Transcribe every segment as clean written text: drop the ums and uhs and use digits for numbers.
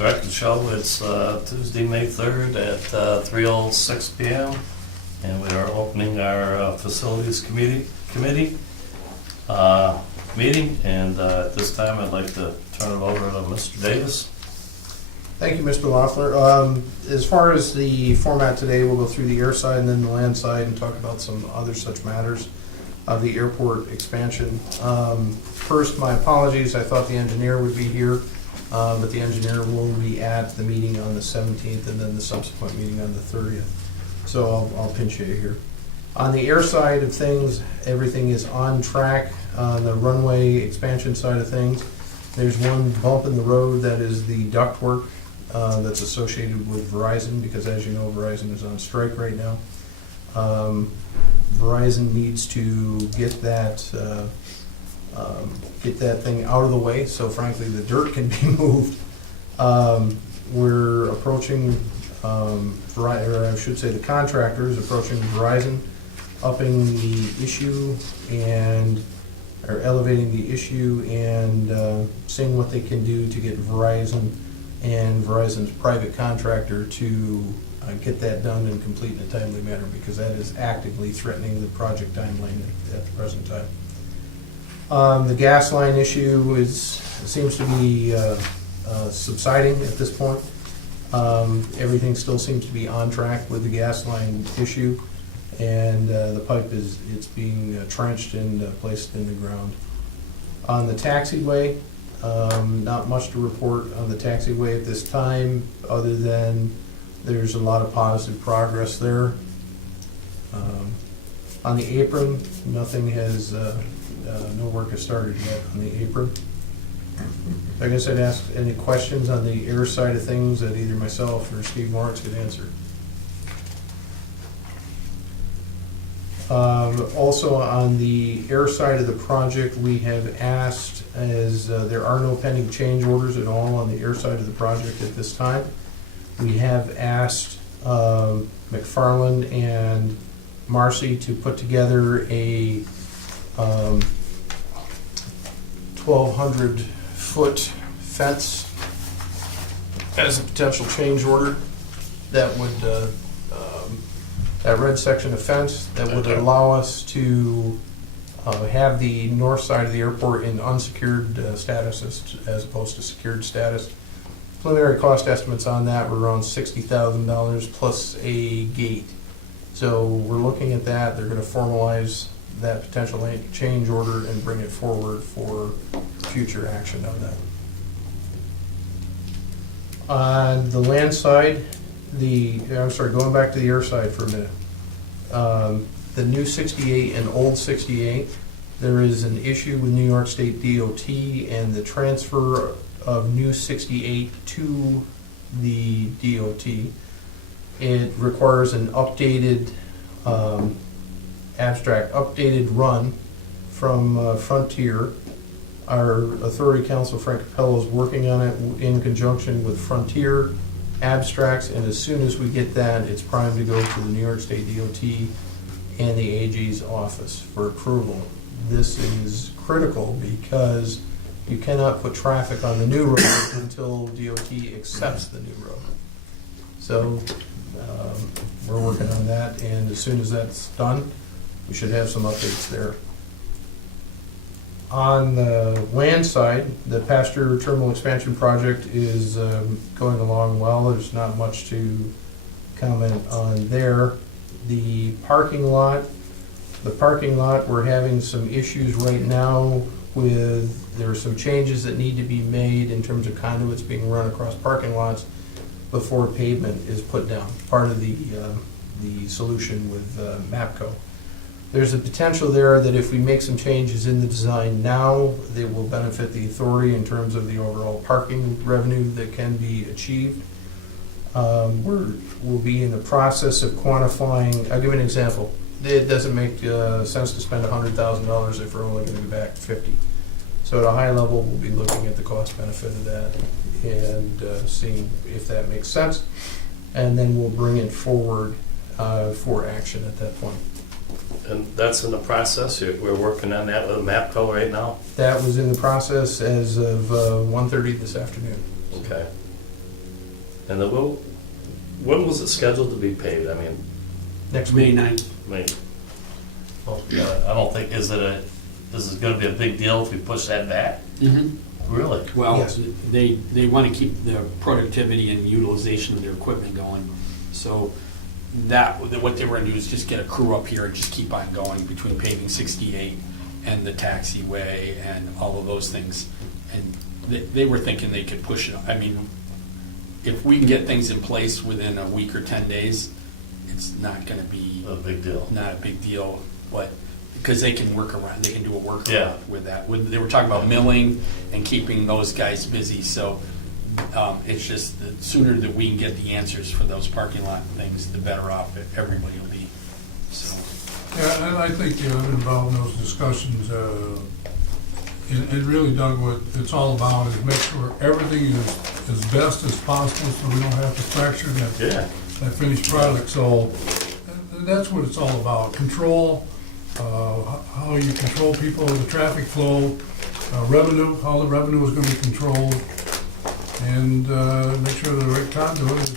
record show. It's Tuesday, May 3rd at 3:06 p.m. and we are opening our facilities committee meeting. And at this time, I'd like to turn it over to Mr. Davis. Thank you, Mr. Loeffler. As far as the format today, we'll go through the air side and then the land side and talk about some other such matters of the airport expansion. First, my apologies. I thought the engineer would be here, but the engineer will be at the meeting on the 17th and then the subsequent meeting on the 30th. So I'll pinch you here. On the air side of things, everything is on track. On the runway expansion side of things, there's one bump in the road that is the ductwork that's associated with Verizon, because as you know, Verizon is on strike right now. Verizon needs to get that thing out of the way, so frankly the dirt can be moved. We're approaching, or I should say the contractor is approaching Verizon, upping the issue or elevating the issue and seeing what they can do to get Verizon and Verizon's private contractor to get that done and complete in a timely manner, because that is actively threatening the project timeline at the present time. The gas line issue seems to be subsiding at this point. Everything still seems to be on track with the gas line issue, and the pipe it's being trenched and placed in the ground. On the taxiway, not much to report on the taxiway at this time, other than there's a lot of positive progress there. On the apron, nothing has, no work has started yet on the apron. I guess I'd ask any questions on the air side of things that either myself or Steve Moritz could answer. Also on the air side of the project, we have asked, as there are no pending change orders at all on the air side of the project at this time, we have asked McFarland and Marcy to put together a 1,200-foot fence as a potential change order that would that red section of fence that would allow us to have the north side of the airport in unsecured status as opposed to secured status. Preliminary cost estimates on that were around $60,000 plus a gate. So we're looking at that. They're going to formalize that potential change order and bring it forward for future action on that. On the land side, going back to the air side for a minute. The new 68 and old 68, there is an issue with New York State DOT and the transfer of new 68 to the DOT. It requires an updated updated run from Frontier. Our authority counsel, Frank Capello, is working on it in conjunction with Frontier abstracts, and as soon as we get that, it's primed to go to the New York State DOT and the AG's office for approval. This is critical because you cannot put traffic on the new road until DOT accepts the new road. So we're working on that, and as soon as that's done, we should have some updates there. On the land side, the pasture terminal expansion project is going along well. There's not much to comment on there. The parking lot, we're having some issues right now with, there are some changes that need to be made in terms of conduits being run across parking lots before pavement is put down, part of the solution with MAPCO. There's a potential there that if we make some changes in the design now, they will benefit the authority in terms of the overall parking revenue that can be achieved. We'll be in the process of quantifying. I'll give you an example. It doesn't make sense to spend $100,000 if we're only going to go back 50. So at a high level, we'll be looking at the cost benefit of that and seeing if that makes sense, and then we'll bring it forward for action at that point. And that's in the process. We're working on that with MAPCO right now. That was in the process as of 1:30 this afternoon. Okay. And when was it scheduled to be paved? I mean, Next May week. 9th. maybe. Well, yeah, I don't think, is this gonna be a big deal if we push that back? Really? Well, Yes. they want to keep the productivity and utilization of their equipment going. So what they were going to do is just get a crew up here and just keep on going between paving 68 and the taxiway and all of those things. And they were thinking they could push it. I mean, if we can get things in place within a week or 10 days, it's not going to be A big deal. not a big deal, but because they can work around, they can do a workaround Yeah. with that. They were talking about milling and keeping those guys busy, so it's just the sooner that we can get the answers for those parking lot things, the better off everybody will be. So Yeah, and I think, I'm involved in those discussions, and really, Doug, what it's all about is make sure everything is as best as possible so we don't have to fracture Yeah. that finished product. So that's what it's all about. Control, how you control people, the traffic flow, revenue, how the revenue is gonna be controlled, and make sure the right conduit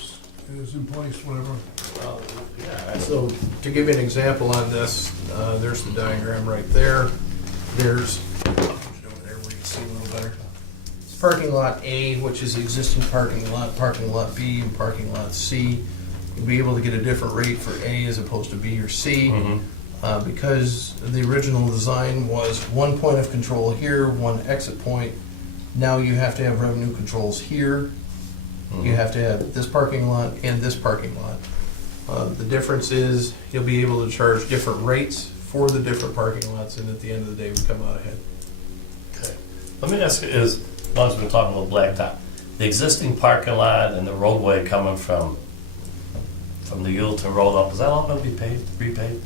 is in place, whatever. Yeah. So to give you an example on this, there's the diagram right there. There's, over there where you can see a little better. It's parking lot A, which is the existing parking lot B, and parking lot C. You'll be able to get a different rate for A as opposed to B or C. Mhm. Because the original design was one point of control here, one exit point. Now you have to have revenue controls here. You have to have this parking lot and this parking lot. The difference is you'll be able to charge different rates for the different parking lots, and at the end of the day, we come out ahead. Okay. Let me ask you, as long as we're talking about blacktop, the existing parking lot and the roadway coming from the Yuleton Road up, is that all gonna be paved, repaved?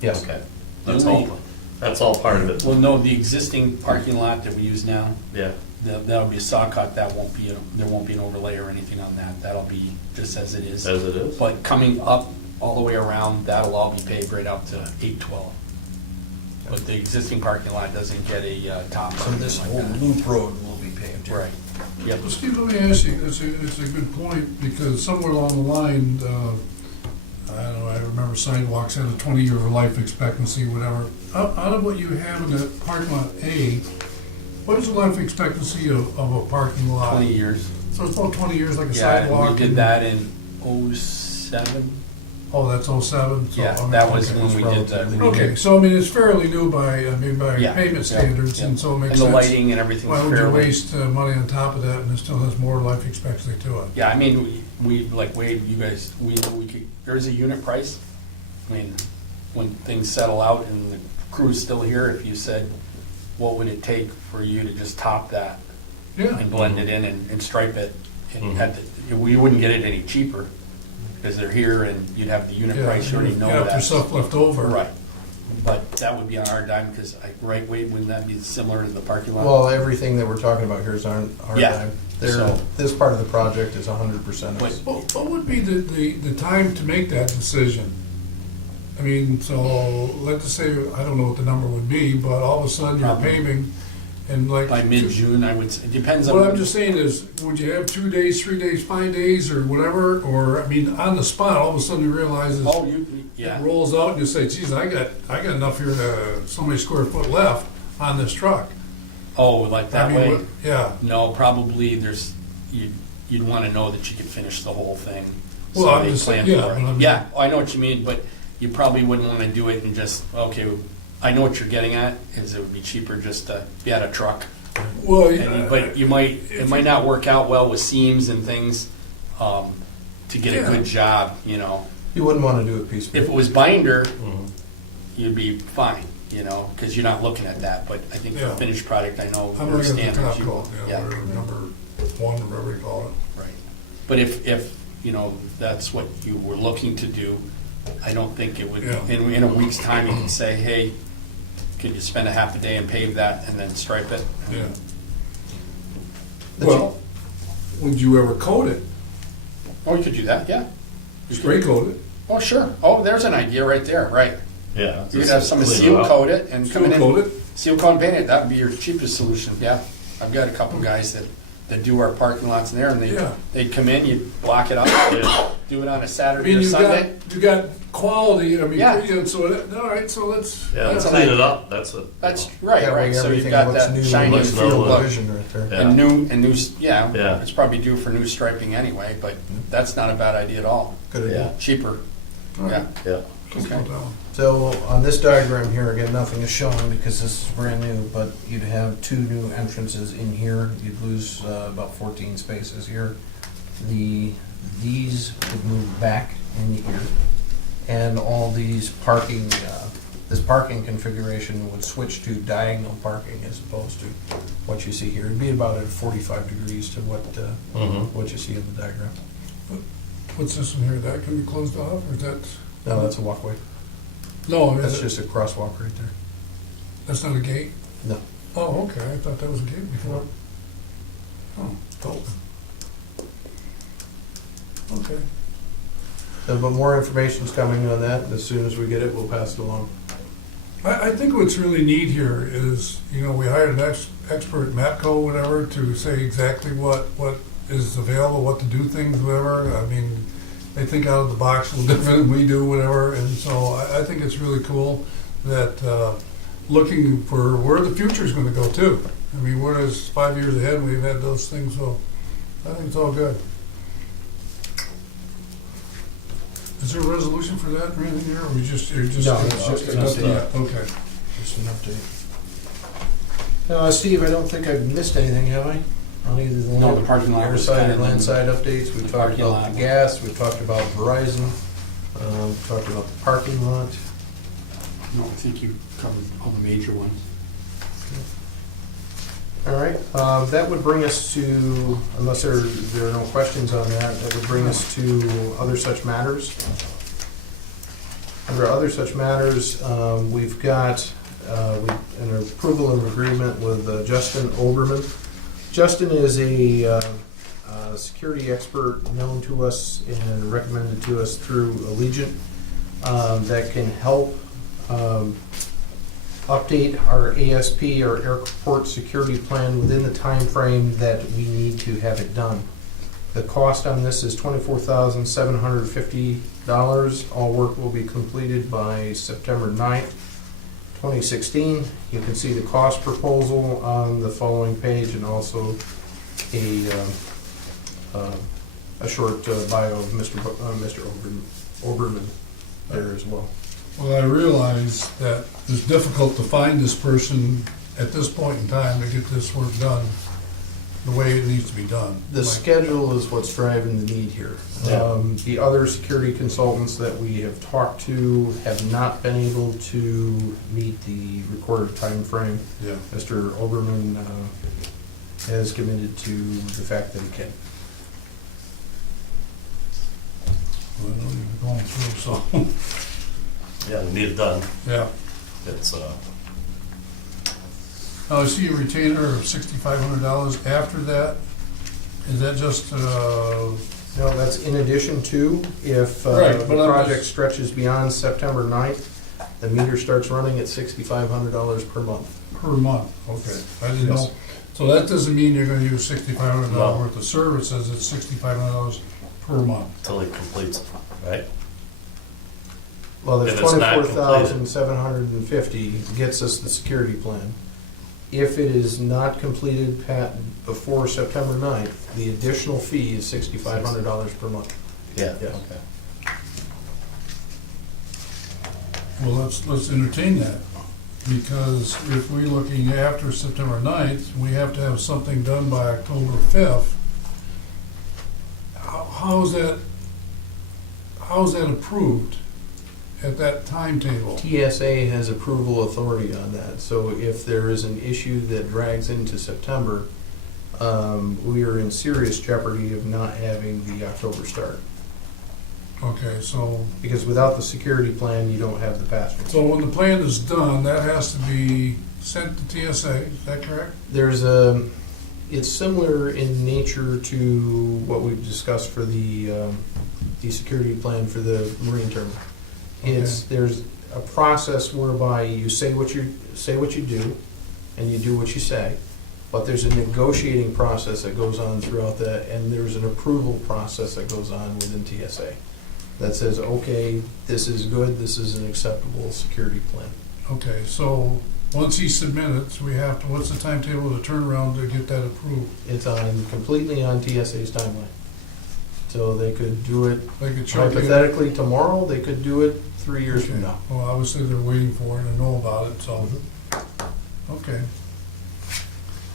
Yes. Okay. That's all part of it. well, no, the existing parking lot that we use now, Yeah. that'll be a saw cut. There won't be an overlay or anything on that. That'll be just as it is. As it is? But coming up all the way around, that'll all be paved right up to 812. But the existing parking lot doesn't get a top. So this like whole that. loop road will be paved. Right. Yep. Well, Steve, let me ask you, it's a good point, because somewhere along the line, I don't know, I remember sidewalks had a 20-year life expectancy, whatever. Out of what you have in the parking lot A, what is the life expectancy of a parking lot? 20 years. So it's about 20 years, like a Yeah, sidewalk? we did and- that in '07. Oh, that's '07? So, Yeah, I mean, that was okay. when we did the. Okay, so I mean, it's fairly new by Yeah, payment yeah, standards, yeah. and so it makes And sense. the lighting and everything Why was would you fairly. waste money on top of that, and it still has more life expectancy to it? Yeah, I mean, we like Wade, you guys, we could, there's a unit price. I mean, when things settle out and the crew's still here, if you said, what would it take for you to just top that Yeah. and blend it in and stripe it? And Mhm. we wouldn't get it any cheaper because they're here and you'd have the unit Yeah, price, you already know yeah, if that. there's stuff left over. Right. But that would be on our dime because, right, Wade, wouldn't that be similar to the parking lot? Well, everything that we're talking about here is on our Yeah. dime. So- This part of the project is 100% us. What would be the time to make that decision? I mean, so let's say, I don't know what the number would be, but all of a sudden you're Probably. paving and like. By mid-June, I would say, it depends on. What I'm just saying is, would you have 2 days, 3 days, 5 days, or whatever? Or, I mean, on the spot, all of a sudden you realize Oh, it yeah. rolls out and you say, geez, I got enough here to, so many square foot left on this truck. Oh, like that I mean, way? what- Yeah. No, probably you'd want to know that you could finish the whole thing. Well, so I'm they just plan saying, yeah, for it. but I mean- Yeah, I know what you mean, but you probably wouldn't want to do it and just, okay, I know what you're getting at, is it would be cheaper just to be at a truck. Well, But it might not work out well with seams and things to get a Yeah. good job, you know. You wouldn't want to do it piecemeal. If it was binder, Mhm. you'd be fine, you know, because you're not looking at that. But I think for Yeah. a finished product, I know I'm your looking at the standards. top coat, Yeah, whatever, number one, or whatever you call it. right. But if you know that's what you were looking to do, I don't think it would. Yeah. In a week's time, you can say, hey, could you spend a half a day and pave that and then stripe it? Yeah. The Well, would you ever coat it? Oh, you could do that, yeah. Spray coat it? Oh, sure. Oh, there's an idea right there, right. Yeah. You could have someone Clean it seal up. coat it and come Seal in coat and it? seal coat and paint it. That would be your cheapest solution, yeah. I've got a couple guys that that do our parking lots in there, and Yeah. they'd come in, you'd block it up, Yeah. do it on a I Saturday mean, or you Sunday. got quality, I mean, Yeah. and so, all right, so let's. Yeah, let's Yeah. clean it up, that's it. That's right, That way right, so you've everything got looks that new, shiny looks field new. look. vision right there. Yeah. And new, Yeah. it's probably due for new striping anyway, but that's not a bad idea at all. Good idea. Yeah, Cheaper, All right, yeah. yeah. let's go Okay. down. So on this diagram here, again, nothing is shown because this is brand new, but you'd have two new entrances in here. You'd lose about 14 spaces here. These would move back in here, and all these parking, this parking configuration would switch to diagonal parking as opposed to what you see here. It'd be about at 45 degrees to Mhm. what you see in the diagram. What's this one here, that can be closed off, or is that? No, that's a walkway. No, I mean, That's just a crosswalk right there. that's not a gate? No. Oh, okay, I thought that was a gate before. Oh, cool. Okay. But more information's coming on that. As soon as we get it, we'll pass it along. I think what's really neat here is, you know, we hired an expert, Matco, whatever, to say exactly what is available, what to do things, whatever. I mean, they think out of the box a little different than we do, whatever. And so I think it's really cool that looking for where the future's gonna go too. I mean, whereas 5 years ahead, we've had those things, so I think it's all good. Is there a resolution for that or anything here, or you're just? No, it's just an update. Okay. Just an update. Steve, I don't think I've missed anything, have I? On either the No, the parking lot was airside kind or of landside updates. We the talked parking about lot. the gas, we talked about Verizon, talked about the parking lot. No, I think you covered all the major ones. All right, that would bring us to, unless there are no questions on that, that would bring us to other such matters. Under other such matters, we've got an approval and agreement with Justin Oberman. Justin is a security expert known to us and recommended to us through Allegiant that can help update our ASP, our airport security plan, within the time frame that we need to have it done. The cost on this is $24,750. All work will be completed by September 9th, 2016. You can see the cost proposal on the following page, and also a short bio of Mr. Oberman there as well. Well, I realize that it's difficult to find this person at this point in time to get this work done the way it needs to be done. The schedule is what's driving the need here. Yeah. The other security consultants that we have talked to have not been able to meet the recorded time frame. Yeah. Mr. Oberman has committed to the fact that he can. Well, I know you're going through, so, Yeah, we need it done. yeah. It's, Now, I see a retainer of $6,500 after that. Is that just, No, that's in addition to, if Right, the but I'm project just- stretches beyond September 9th, the meter starts running at $6,500 per month. per month? Okay, I didn't Yes. know. So that doesn't mean you're gonna use $6,500 No. worth of services, it's $6,500 per month. till it completes, right? Well, there's If it's not 24,750 gets us the security plan. If it is not completed before September 9th, the additional fee is $6,500 per month. Yeah, Yes. okay. Well, let's entertain that, because if we're looking after September 9th, we have to have something done by October 5th. How's that approved at that timetable? TSA has approval authority on that, so if there is an issue that drags into September, we are in serious jeopardy of not having the October start. Okay, so Because without the security plan, you don't have the password. So when the plan is done, that has to be sent to TSA, is that correct? It's similar in nature to what we've discussed for the security plan for the marine terminal. There's a process whereby you say what you do, and you do what you say, but there's a negotiating process that goes on throughout that, and there's an approval process that goes on within TSA that says, okay, this is good, this is an acceptable security plan. Okay, so once he submits, we have to, what's the timetable to turn around to get that approved? It's completely on TSA's timeline. So they could do it Like it should be. hypothetically tomorrow, they could do it 3 years from now. Well, obviously they're waiting for it and know about it, so, okay,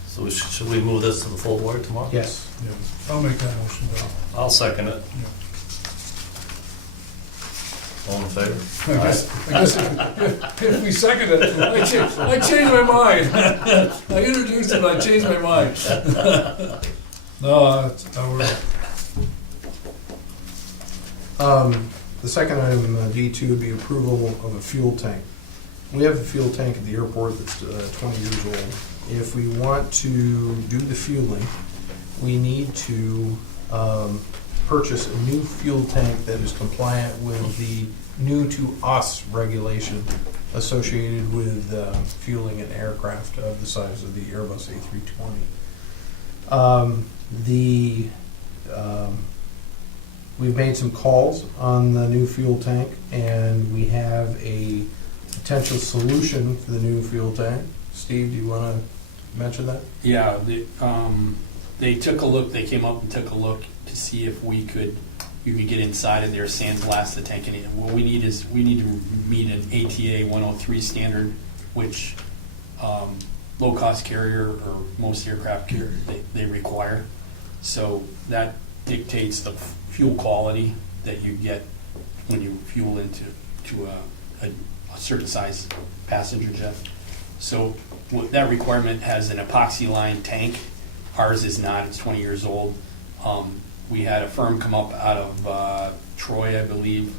So should we move this to the full board tomorrow? Yes. yeah, I'll make that motion, Bill. I'll second it. All in favor? I guess if we second it, I changed my mind. I introduced it, I changed my mind. No, The second item, D2, would be approval of a fuel tank. We have a fuel tank at the airport that's 20 years old. If we want to do the fueling, we need to purchase a new fuel tank that is compliant with the new to us regulation associated with fueling an aircraft of the size of the Airbus A320. We've made some calls on the new fuel tank, and we have a potential solution for the new fuel tank. Steve, do you want to mention that? Yeah, they took a look, they came up and took a look to see if you could get inside of there, sandblast the tank. And what we need is, we need to meet an ATA 103 standard, which low-cost carrier or most aircraft carrier, they require. So that dictates the fuel quality that you get when you fuel into a certain size passenger jet. So that requirement has an epoxy lined tank. Ours is not, it's 20 years old. We had a firm come up out of Troy, I believe,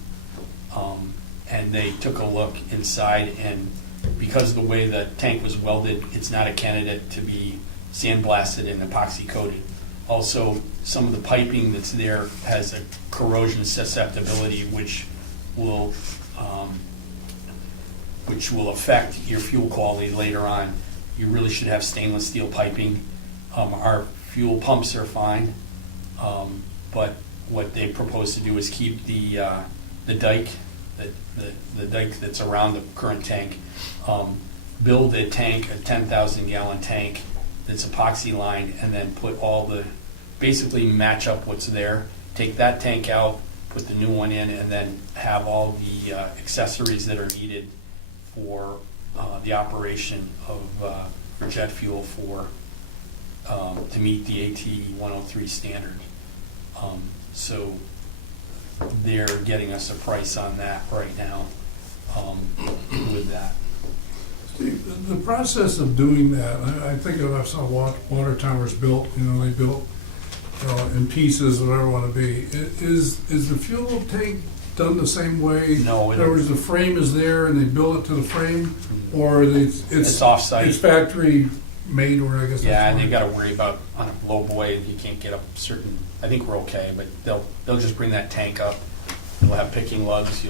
and they took a look inside, and because of the way the tank was welded, it's not a candidate to be sandblasted and epoxy coated. Also, some of the piping that's there has a corrosion susceptibility, which will affect your fuel quality later on. You really should have stainless steel piping. Our fuel pumps are fine, but what they propose to do is keep the dike, the dike that's around the current tank, build a tank, a 10,000 gallon tank that's epoxy lined, and then put basically match up what's there, take that tank out, put the new one in, and then have all the accessories that are needed for the operation of for jet fuel to meet the AT 103 standard. So they're getting us a price on that right now with that. Steve, the process of doing that, I think I saw water towers built, they built in pieces, whatever it want to be. Is the fuel tank done the same way? No. In other words, the frame is there and they build it to the frame, or It's off-site. It's factory made, or I guess. Yeah, and they've got to worry about on a low boy, you can't get up certain. I think we're okay, but they'll just bring that tank up. They'll have picking lugs.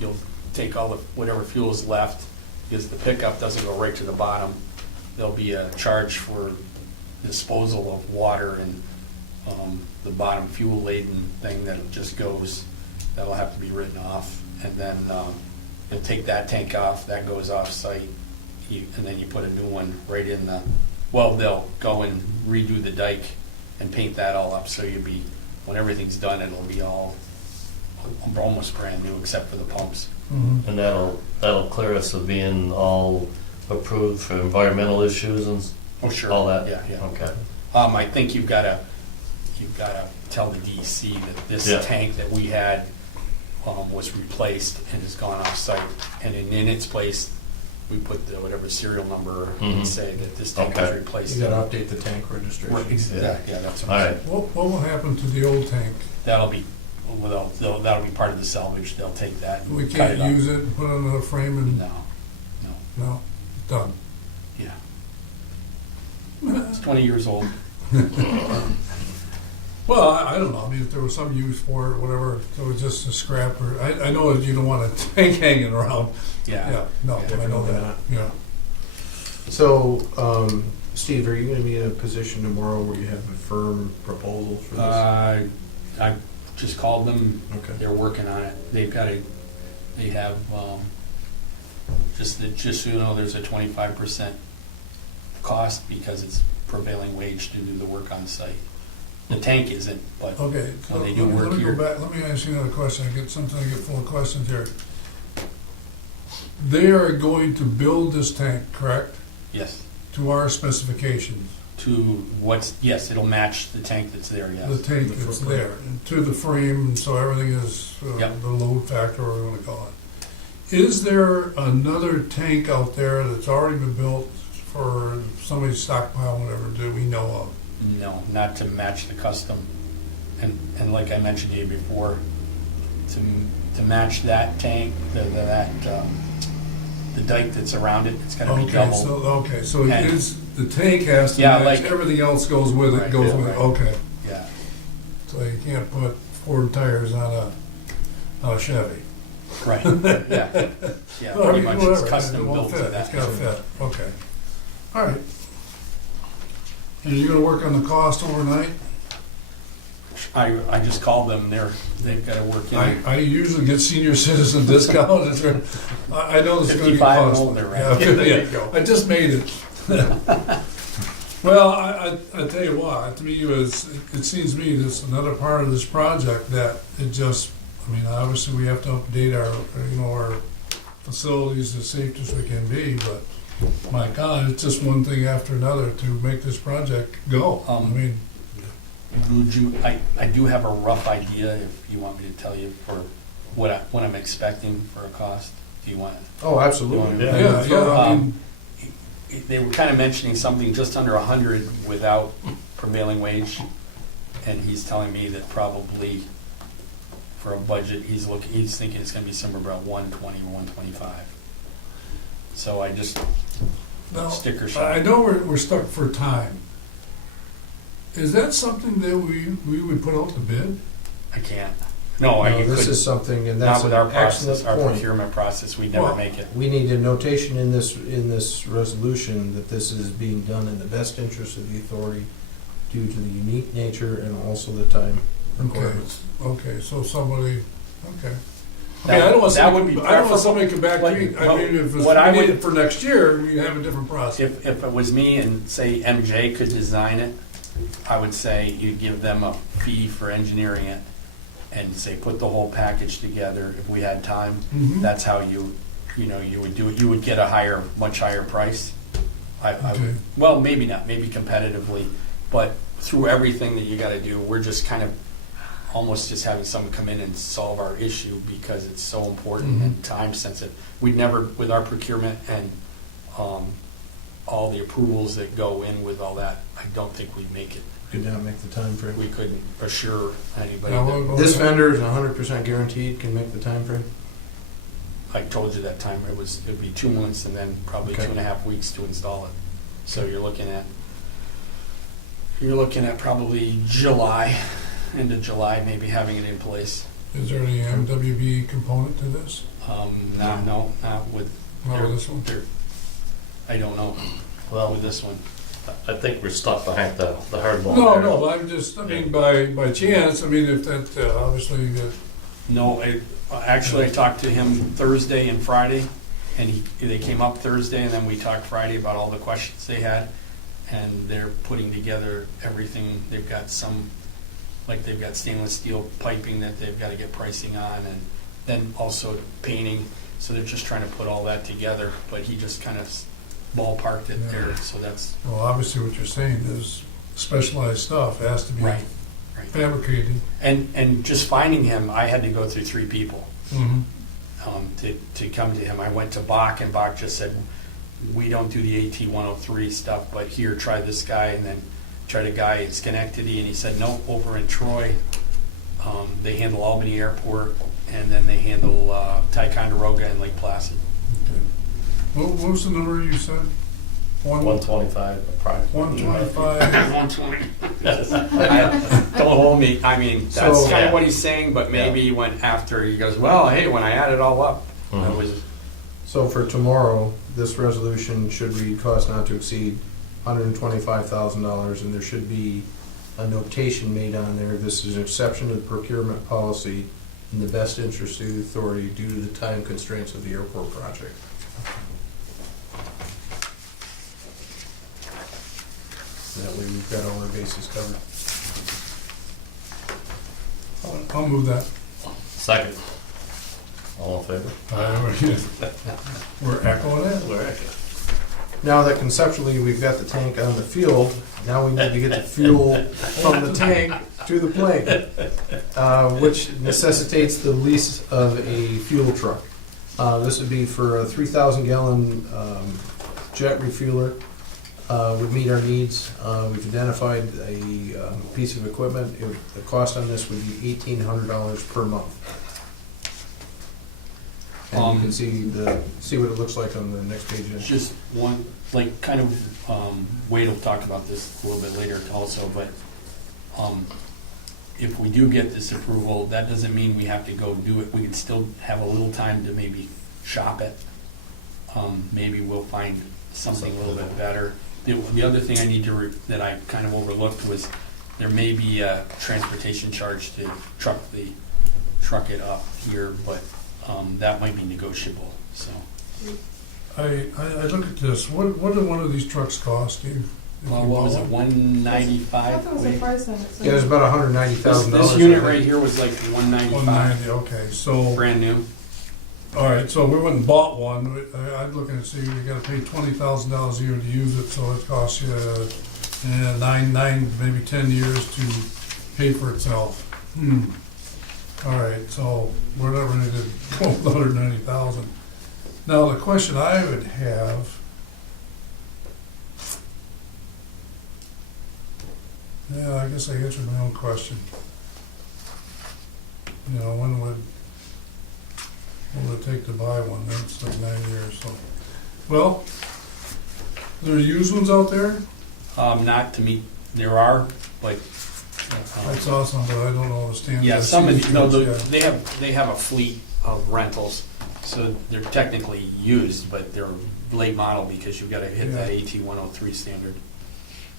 You'll take all the whatever fuel is left, because the pickup doesn't go right to the bottom. There'll be a charge for disposal of water and the bottom fuel laden thing that just goes. That'll have to be written off, and then you'll take that tank off. That goes off site, and then you put a new one right in the. Well, they'll go and redo the dike and paint that all up, so when everything's done, it'll be all almost brand new except for the pumps. Mm-hmm. And that'll clear us of being all approved for environmental issues and Oh, sure. all that? Yeah. Okay. I think you've got to tell the DEC that this Yeah. tank that we had was replaced and has gone off site, and in its place, we put the whatever serial number and say that this tank was Okay. replaced. You gotta update the tank registration. Right, yeah, that's All what I'm right. saying. What will happen to the old tank? That'll be part of the salvage. They'll take that and We cut can't it up. use it and put it on another frame and, No, done. yeah. It's 20 years old. Well, I don't know, I mean, if there was some use for it, whatever, so it was just a scrap, or, I know that you don't want a tank hanging around. Yeah. No, I know Definitely that, not. yeah. So, Steve, are you gonna be in a position tomorrow where you have a firm proposal for this? I just called them, Okay. they're working on it. They have, just so you know, there's a 25% cost because it's prevailing wage to do the work on site. The tank isn't, but Okay, so when let they do work me here. go back, let me ask you another question, I get full of questions here. They are going to build this tank, correct, Yes, to our specifications? yes, it'll match the tank that's there, The yes. tank The that's footprint. there, and to the frame, so everything is, Yep. the load factor, whatever you wanna call it. Is there another tank out there that's already been built for somebody's stockpile, whatever, do we know of? No, not to match the custom. And like I mentioned to you before, to match that tank, the dike that's around it, it's gotta be double. So it And- is, the tank has to Yeah, match, like- everything else goes with it, Right, goes yeah, with it, right. okay. Yeah, So you can't put Ford tires on a Chevy. right, yeah. Yeah, Well, I pretty mean, much whatever, it's custom it won't built to fit, that. it's gotta fit, okay. All right. And you're gonna work on the cost overnight? I just called them, they've gotta work in. I usually get senior citizen discounts. I know this is gonna be 55 and costly. older, right? Yeah, There you go. I just made it. Well, I tell you what, to me, it seems to me this another part of this project that it just, I mean, obviously we have to update our facilities as safe as we can be, but my God, it's just one thing after another to make this project go. I mean, Would you, I do have a rough idea, if you want me to tell you, for what I'm expecting for a cost. Do you want it? Oh, absolutely. yeah, I mean, They were kind of mentioning something just under 100 without prevailing wage, and he's telling me that probably for a budget, he's thinking it's gonna be somewhere about 120 or 125. So I just, now, sticker I shock. know we're stuck for time. Is that something that we would put out to bid? I can't. No, No, you this couldn't. is something, and Not that's with an our process, excellent our point. procurement process, we'd never Well, make it. We need a notation in this resolution that this is being done in the best interest of the authority due to the unique nature and also the time requirements. Okay, so somebody, okay. That- Okay, I don't want that would be somebody, I don't want somebody to preferable, come back to me, but- I mean, if what I we need would- it for next year, we have a different process. If it was me and say MJ could design it, I would say you'd give them a fee for engineering it and say, put the whole package together if we had time. Mhm. That's how you would do it. You would get a much higher price. I Okay. would, well, maybe not, maybe competitively, but through everything that you gotta do, we're just kind of almost just having someone come in and solve our issue because it's so important and time sensitive. We'd never, with our procurement and all the approvals that go in with all that, I don't think we'd make it. Could not make the time frame. We couldn't assure anybody Now, that, This vendor is 100% guaranteed, can make the time frame. I told you that time, it'd be 2 months and then probably Okay. 2.5 weeks to install it. So you're looking at probably July, end of July, maybe having it in place. Is there any MWB component to this? Not with, Not with this one? I don't know Well, with this one. I think we're stuck behind the hardball. No, I'm just, I mean, by chance, I mean, if that, obviously, No, actually, I talked to him Thursday and Friday, and they came up Thursday, and then we talked Friday about all the questions they had, and they're putting together everything. They've got they've got stainless steel piping that they've got to get pricing on, and then also painting, so they're just trying to put all that together, but he just kind of ballparked it there, so that's, well, obviously what you're saying is specialized stuff has to be right. fabricated. And just finding him, I had to go through 3 people. Mm-hmm. To come to him. I went to Bach, and Bach just said, we don't do the AT 103 stuff, but here, try this guy, and then tried a guy in Schenectady, and he said, no, over in Troy, they handle Albany Airport, and then they handle Ticonderoga and Lake Placid. Okay. What was the number you said? 125 approximately. 125? 120. Don't hold me. I mean, that's So- kind of what he's saying, but maybe when after, he goes, well, hey, when I add it all up, it Mhm. was, So for tomorrow, this resolution should read cost not to exceed $125,000, and there should be a notation made on there. This is an exception to the procurement policy in the best interest of the authority due to the time constraints of the airport project. That way we've got all our bases covered. I'll move that. Second. All in favor? We're echoing it. We're okay. Now that conceptually we've got the tank on the field, now we need to get the fuel from the tank to the plane, which necessitates the lease of a fuel truck. This would be for a 3,000-gallon jet refueler. Would meet our needs. We've identified a piece of equipment. The cost on this would be $1,800 per month. And you can see what it looks like on the next page. Just one, like, kind of, Wade will talk about this a little bit later also, but if we do get this approval, that doesn't mean we have to go do it. We can still have a little time to maybe shop it. Maybe we'll find something a little bit better. The other thing I need to, that I kind of overlooked was there may be a transportation charge to truck it up here, but that might be negotiable, so. I look at this, what did one of these trucks cost you? Well, what was it, I $195? thought there was a price on it. so- Yeah, it was about $190,000. This unit right here was like $195, 190, okay, so, brand new. all right, so we went and bought one. I'm looking to see, you gotta pay $20,000 a year to use it, so it costs you, nine, maybe 10 years to pay for itself. All right, so we're not ready to go with 190,000. Now, the question I would have, yeah, I guess I answered my own question. You know, when would it take to buy one? That's like 9 years, so. Well, there are used ones out there? Not to me, there are, but. I saw some, but I don't know the standard. Yeah, I've some seen of, no, these, yeah. they have a fleet of rentals, so they're technically used, but they're late model because you've gotta hit that AT 103 standard.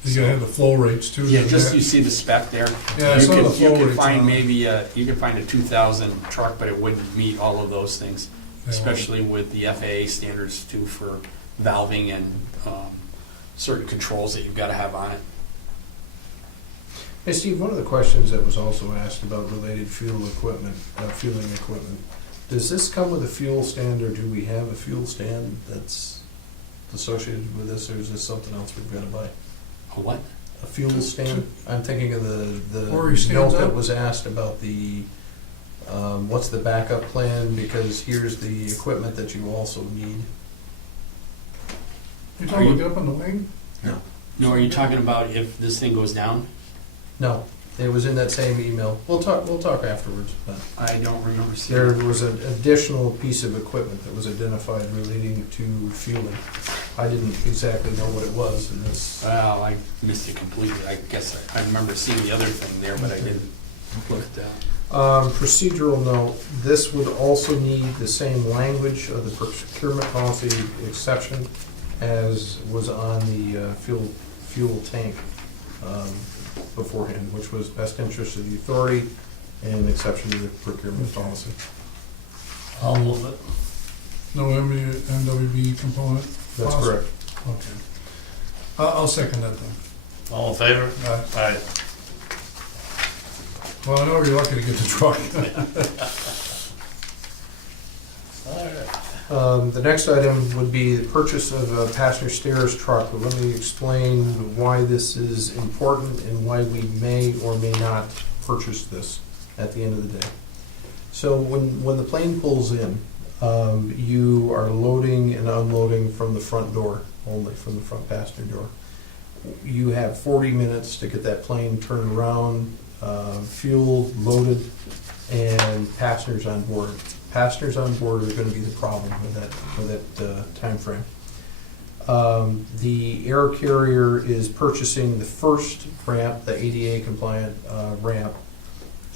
You gotta have the flow rates too. Yeah, then just that- you see the spec there. Yeah, I You saw could- the flow You could rates find on it. maybe, you could find a 2000 truck, but it wouldn't meet all of those things, Yeah. especially with the FAA standards too for valving and certain controls that you've gotta have on it. Hey Steve, one of the questions that was also asked about related fuel equipment, fueling equipment, does this come with a fuel stand, or do we have a fuel stand that's associated with this, or is this something else we've got to buy? A what? A fuel stand? I'm thinking of the Where he stands note that up? was asked about the, what's the backup plan, because here's the equipment that you also need. You talking about get up on the wing? No, are you talking about if this thing goes down? No, it was in that same email. We'll talk afterwards, but. I don't remember seeing There it. was an additional piece of equipment that was identified relating to fueling. I didn't exactly know what it was, and this, Well, I missed it completely. I guess I remember seeing the other thing there, but I didn't look at that. procedural note, this would also need the same language of the procurement policy exception as was on the fuel tank beforehand, which was best interest of the authority and exception to the procurement policy. I'll move it. No MWB component? That's correct. Okay. I'll second that then. All in favor? Aye. Well, I know you're lucky to get the truck. All right. The next item would be the purchase of a passenger stairs truck. But let me explain why this is important and why we may or may not purchase this at the end of the day. So when the plane pulls in, you are loading and unloading from the front door, only from the front passenger door. You have 40 minutes to get that plane turned around, fueled, loaded, and passengers on board. Passengers on board are going to be the problem with that time frame. The air carrier is purchasing the first ramp, the ADA compliant ramp,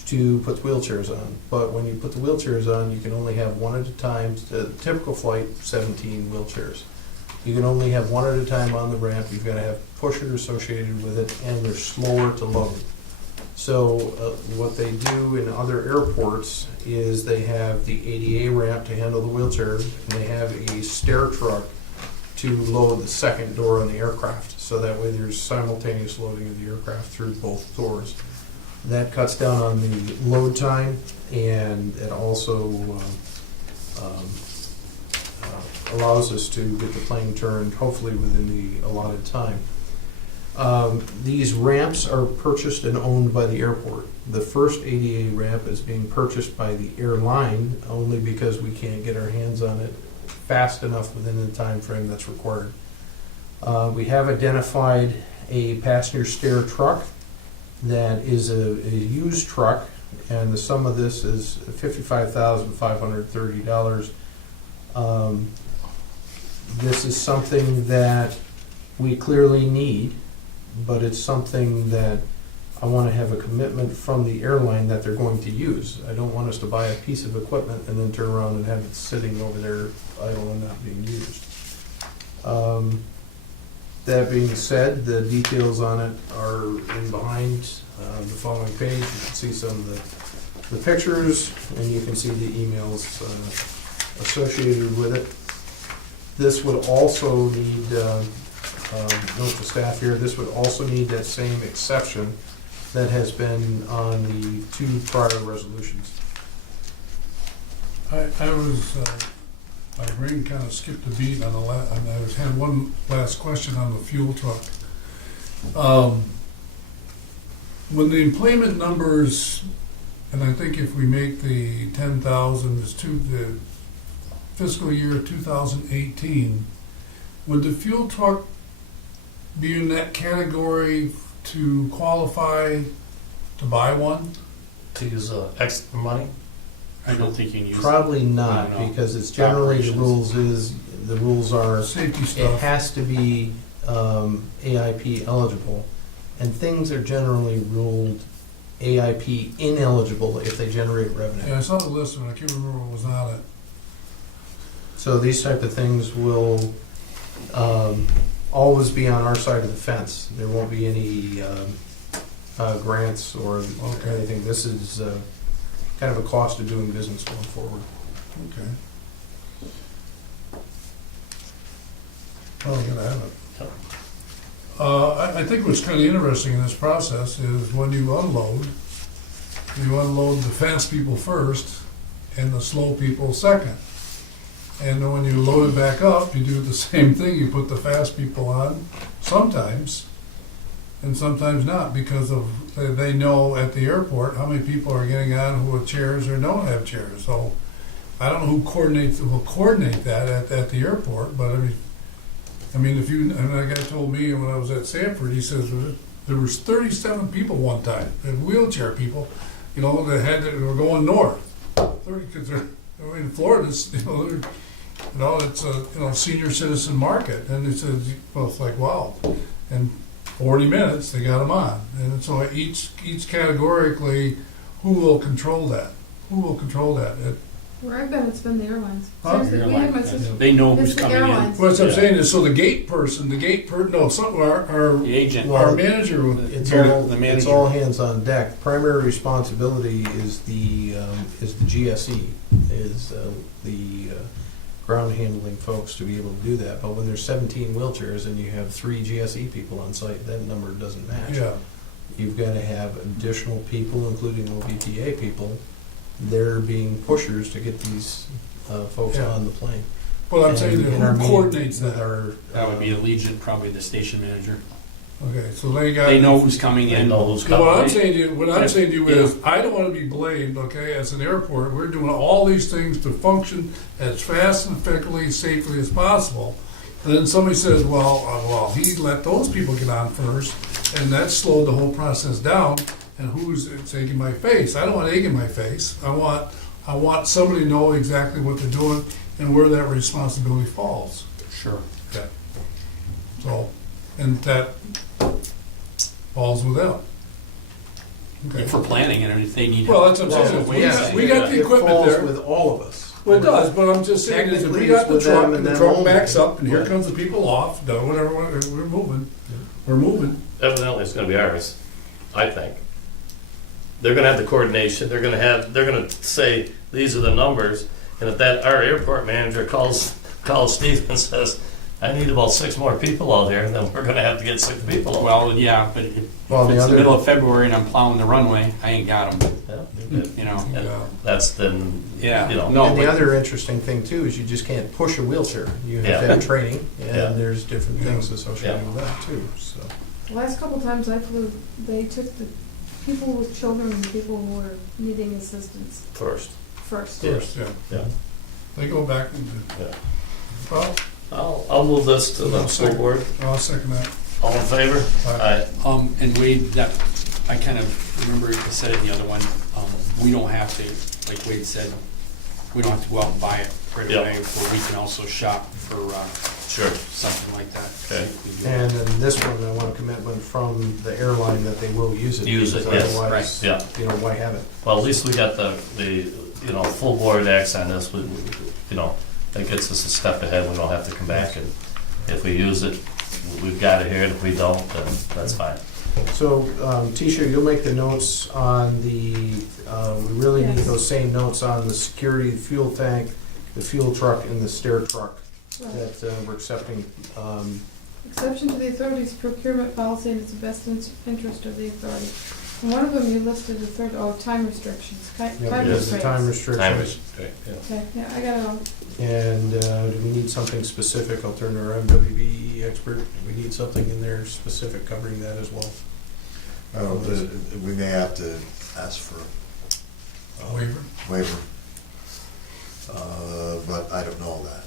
to put the wheelchairs on. But when you put the wheelchairs on, you can only have one at a time. The typical flight, 17 wheelchairs. You can only have one at a time on the ramp, you've gotta have pushers associated with it, and they're slower to load. So what they do in other airports is they have the ADA ramp to handle the wheelchairs, and they have a stair truck to load the second door on the aircraft. So that way there's simultaneous loading of the aircraft through both doors. That cuts down on the load time, and it also allows us to get the plane turned hopefully within the allotted time. These ramps are purchased and owned by the airport. The first ADA ramp is being purchased by the airline only because we can't get our hands on it fast enough within the time frame that's required. We have identified a passenger stair truck that is a used truck, and the sum of this is $55,530. This is something that we clearly need, but it's something that I want to have a commitment from the airline that they're going to use. I don't want us to buy a piece of equipment and then turn around and have it sitting over there idle and not being used. That being said, the details on it are in behind the following page. You can see some of the pictures, and you can see the emails associated with it. This would also need, note to staff here, this would also need that same exception that has been on the 2 prior resolutions. I was, my brain kind of skipped a beat on I had one last question on the fuel truck. When the employment numbers, and I think if we make the 10,000 is the fiscal year 2018, would the fuel truck be in that category to qualify to buy one? To use extra money? I don't think you can use. Probably not, No, no. because it's generally, the rules are, Safety it stuff. has to be AIP eligible, and things are generally ruled AIP ineligible if they generate revenue. Yeah, I saw the list, but I can't remember what was on it. So these type of things will always be on our side of the fence. There won't be any grants or anything. This is kind of a cost of doing business going forward. Okay. Well, I'm gonna have it. I think what's kind of interesting in this process is when you unload the fast people first and the slow people second. And then when you load it back up, you do the same thing. You put the fast people on sometimes, and sometimes not, because they know at the airport how many people are getting on who have chairs or don't have chairs. So I don't know who will coordinate that at the airport, but I mean, if you, and a guy told me when I was at Sanford, he says there was 37 people one time, and wheelchair people, that were going north. 30, because in Florida, it's, it's a senior citizen market, and it says, well, it's like, wow, and 40 minutes they got them on, and so each categorically, who will control that? Who will control that? Where I've been, it's been the airlines. Huh? Seriously, we have my sister. They know who's It's the coming in. airlines. What I'm Yeah. saying is, so the gate person, our The agent. Well, manager, It's Here, all, the it's manager. all hands on deck. Primary responsibility is the GSE, is the ground handling folks to be able to do that. But when there's 17 wheelchairs and you have 3 GSE people on site, that number doesn't match. yeah. You've got to have additional people, including OBPA people, they're being pushers to get these folks Yeah. on the plane. Well, I'm saying And that in our who meeting coordinates with that? our, That would be Allegiant, probably the station manager. Okay, so they got. They know who's coming They in. know who's What I'm coming. saying to you is, I don't want to be blamed, okay, as an airport, we're doing all these things to function as fast and effectively, safely as possible. And then somebody says, well, he let those people get on first, and that slowed the whole process down, and who's egg in my face? I don't want egg in my face. I want somebody to know exactly what they're doing and where that responsibility falls. Sure. So, and that falls with them. Okay. For planning, and if they need. Well, that's what I'm help, saying. that's what Yeah. we're saying. We got the it equipment falls there. with all of us. Well, it does, but I'm just saying, is if Technically, we got it's the with truck them and the and truck them backs only. up and here Right. comes the people off, done whatever, we're moving. We're moving. Evidently, it's gonna be ours, I think. They're gonna have the coordination, they're gonna say, these are the numbers, and if our airport manager calls Steve and says, I need about 6 more people out here, then we're gonna have to get 6 people out. Well, yeah, but if Well, the it's the other- middle of February and I'm plowing the runway, I ain't got them, Yeah, you're good. you know? And Yeah. that's then, Yeah. you know. No, And the but- other interesting thing too is you just can't push a wheelchair. You have to Yeah. have training, and Yeah. there's different things Yeah. associated with that too, so. The last couple times I flew, they took the people with children and people who were needing assistance First. first. First, yeah. Yeah. They go back and, Yeah. well, I'll move this to the school board. I'll second that. All in favor? Aye. Aye. And Wade, that, I kind of remember you said it in the other one, we don't have to, like Wade said, we don't have to go out and buy it right Yep. away, or we can also shop for, Sure. something like that. Okay. See if we do And that. then this one, I want a commitment from the airline that they will use it. Use it, because yes, Otherwise, Yeah. you know, why have it? Well, at least we got the full board X on this, that gets us a step ahead, we don't have to come back, and if we use it, we've got it here, and if we don't, then that's fine. So, Tisha, you'll make the notes on we really need Yes. those same notes on the security, the fuel tank, the fuel truck, and the stair truck Right. that we're accepting. Exception to the authority's procurement policy and its best interest of the authority. And one of them you listed the third, time restrictions, time Yes, the restraints. time Time restrictions. is, yeah. Okay, yeah, I got it all. And do we need something specific? I'll turn to our MWB expert. We need something in there specific covering that as well. We may have to ask for a Waiver. waiver, but I don't know that.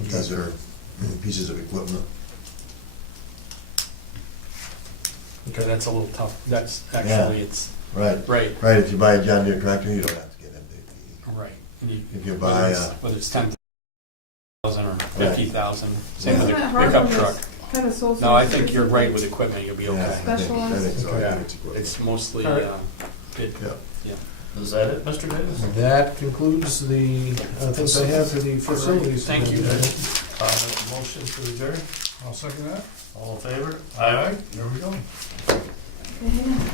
Okay. These are pieces of equipment. Okay, that's a little tough, that's actually, it's, Right, right, right, if you buy a John Deere tractor, you don't have to get MDP. right. And If you whether buy it's- a, Whether it's 10,000 or 50,000, same with Isn't a that hard pickup when truck. it's kind of sole No, I source? think you're right with equipment, you'll be yeah, okay. I think so, I Okay. think it's equipment. It's mostly, All right. bid, Yeah. Is that it, Mr. Davis? That concludes the things I have for the facilities. Thank you. Motion to adjourn, I'll second that. all in favor? Aye. There we go. Okay, hang on.